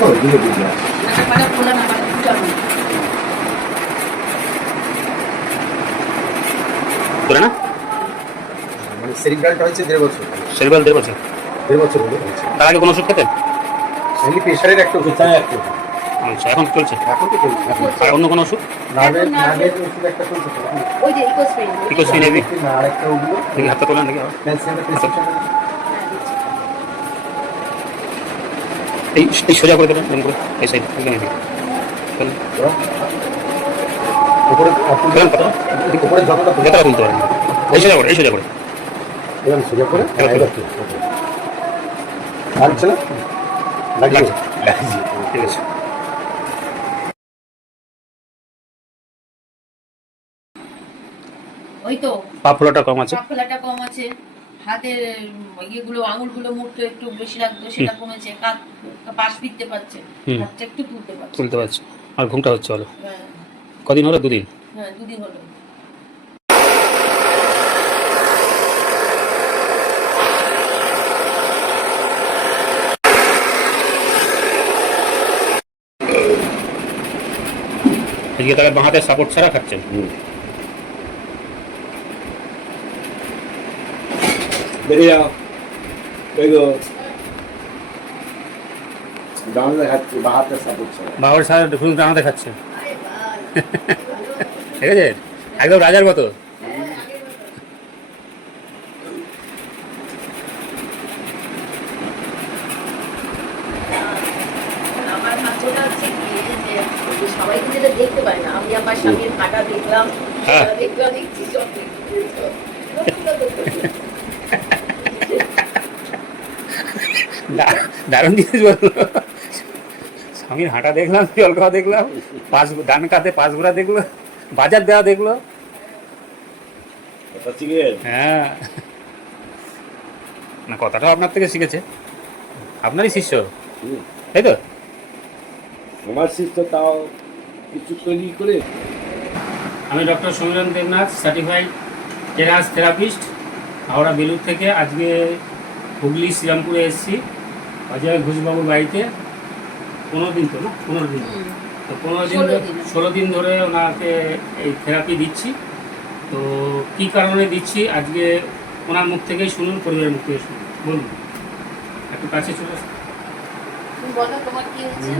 তো এগুলো বুঝে আসে। তোরা না মানে সেরিব্রালটা হয়েছে 1.5 বছর। সেরিব্রাল 1.5 বছর। 1.5 বছর হলো হয়েছে। তার আগে কোনো ওষুধ খেতেন? এমনি প্রেশারের একটা ওষুধ চাই একটা ওষুধ। আচ্ছা, এখন চলছে? এখন তো চলছে। আর অন্য কোনো ওষুধ? নার্ভের ওষুধ একটা চলছে তো। ওই যে ইকোস্প্রিন। ইকোস্প্রিন এবি না আরেকটা ওগুলো। দেখি হাতটা তোলেন দেখি। ক্যালসিয়ামের প্রেসক্রিপশন। এই সোজা করে দেবেন এরকম করে, এই সাইড একদম এদিকে। উপরে উপরে যতটা যতটা তুলতে পারেন এই সোজা করে, এই সোজা করে। এরকম সোজা করে লাগছে না? লাগছে। লাগছে। ঠিক আছে। ওই তো পা ফোলাটা কম আছে। পা ফোলাটা কম আছে, হাতের ইয়েগুলো আঙুলগুলো মুড়তে একটু বেশি লাগতো, সেটা কমেছে, পাশ ফিরতে পারছে, হাতটা একটু তুলতে পারছে। আর ঘুমটা হচ্ছে ভালো। হ্যাঁ কদিন হলো? 2 দিন। হ্যাঁ 2 দিন হলো। এদিকে তাহলে বাঁ হাতের সাপোর্ট ছাড়া খাচ্ছেন? বেরিয়ে যাও। ওই তো ডাউনে খাচ্ছি, বাহাতে সাপোর্ট ছাড়া। বাবার সারা শুধু ডান হাতে খাচ্ছে। ঠিক আছে, একদম রাজার মতো। আমার হাতটা হচ্ছে কি যে সবাই কিন্তু এটা দেখতে পায় না, আমি আমার স্বামীর হাঁটা দেখলাম, দেখলাম দেখছি সব দারুণ জিনিস বললো। স্বামীর হাঁটা দেখলাম, জল খাওয়া দেখলাম, ডান কাতে পাঁচ ঘোরা দেখলো, বাজার দেওয়া দেখলো। হ্যাঁ, না কথাটাও আপনার থেকে শিখেছে, আপনারই শিষ্য, তাই তো? আমার শিষ্য তাও কিছু তৈরি করে। আমি ডক্টর সমীরণ দেবনাথ, সার্টিফাইড টেরাস থেরাপিস্ট, হাওড়া বেলুর থেকে। আজকে হুগলি শ্রীরামপুরে এসেছি অজয় ঘোষবাবুর বাড়িতে। 15 দিন তো না? 15 দিন। তো 16 দিন ধরে ওনাকে এই থেরাপি দিচ্ছি। তো কী কারণে দিচ্ছি আজকে ওনার মুখ থেকেই শুনুন, পরিবারের মুখ থেকে শুনুন। বলুন, একটু কাছে চলে আসুন। বলো তোমার কি হচ্ছে?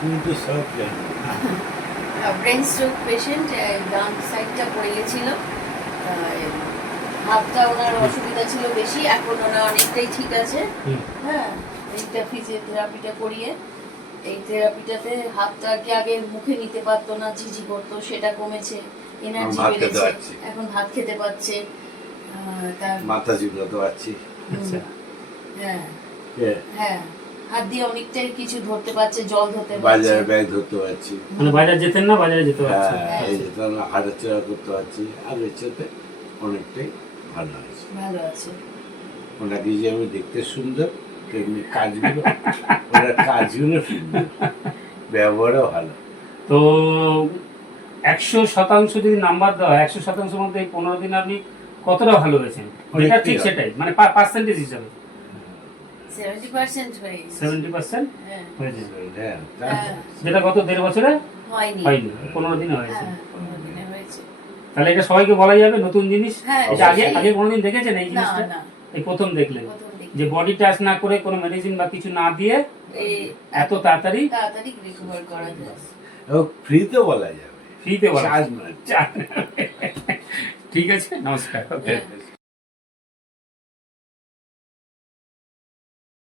কিন্তু সব জানি ব্রেন স্ট্রোক পেশেন্ট, ডান সাইডটা পড়ে গেছিল, হাতটা ওনার অসুবিধা ছিল বেশি, এখন ওনার অনেকটাই ঠিক আছে। হ্যাঁ, এইটা ফিজিওথেরাপিটা করিয়ে, এই থেরাপিটাতে হাতটাকে আগে মুখে নিতে পারতো না, ঝিঝি করতো, সেটা কমেছে, এনার্জি বেড়েছে, এখন ভাত খেতে পারছে, তার মাথা চিবলাতে পারছি। হ্যাঁ হ্যাঁ, হাত দিয়ে অনেকটাই কিছু ধরতে পারছে, জল ধরতে পারছে, বাজারে ব্যাগ ধরতে পারছি। মানে বাজার যেতেন না, বাজারে যেতে পারছি। এই যেতাম না, হাঁটাচলা করতে পারছি। আর এর সাথে অনেকটাই ভালো আছে। ভালো আছে। ওনাকে যে আমি দেখতে সুন্দর, তেমনি কাজগুলো ওনার কাজগুলো সুন্দর, ব্যবহারও ভালো। তো 100% যদি নাম্বার দেওয়া হয়, 100% মধ্যে এই 15 দিন আপনি কতটা ভালো হয়েছেন? এটা ঠিক সেটাই, মানে পার্সেন্টেজ হিসাবে 70% হয়ে গেছে। 70% হ্যাঁ হয়েছে, হ্যাঁ, যেটা গত 1.5 বছরে হয়নি, 15 দিনে হয়েছে। হ্যাঁ 15 দিনে হয়েছে। তাহলে এটা সবাইকে বলা যাবে নতুন জিনিস। হ্যাঁ, এটা আগে কোনোদিন দেখেছেন এই না জিনিসটা? না, এই প্রথম দেখলেন প্রথম দেখি। যে বডি টাচ না করে, কোনো মেডিসিন বা কিছু না দিয়ে এত তাড়াতাড়ি রিকভার করা যায়। ফ্রিতে বলা যাবে, ফ্রিতে বলা। চার্জ নয়। ঠিক আছে, নমস্কার। হ্যাঁ।